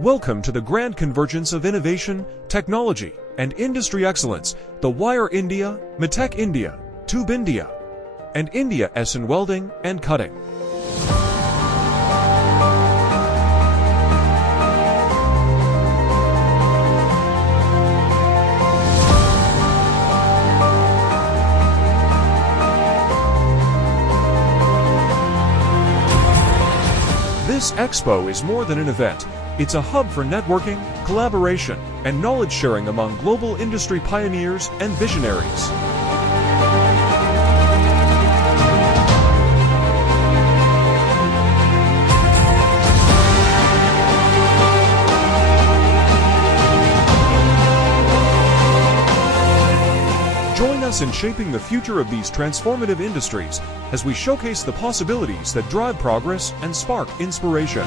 Welcome to the grand convergence of innovation, technology, and industry excellence, the Wire India, Metech India, Tube India, and India S in welding and cutting. This expo is more than an event. It's a hub for networking, collaboration, and knowledge sharing among global industry pioneers and visionaries. Join us in shaping the future of these transformative industries as we showcase the possibilities that drive progress and spark inspiration.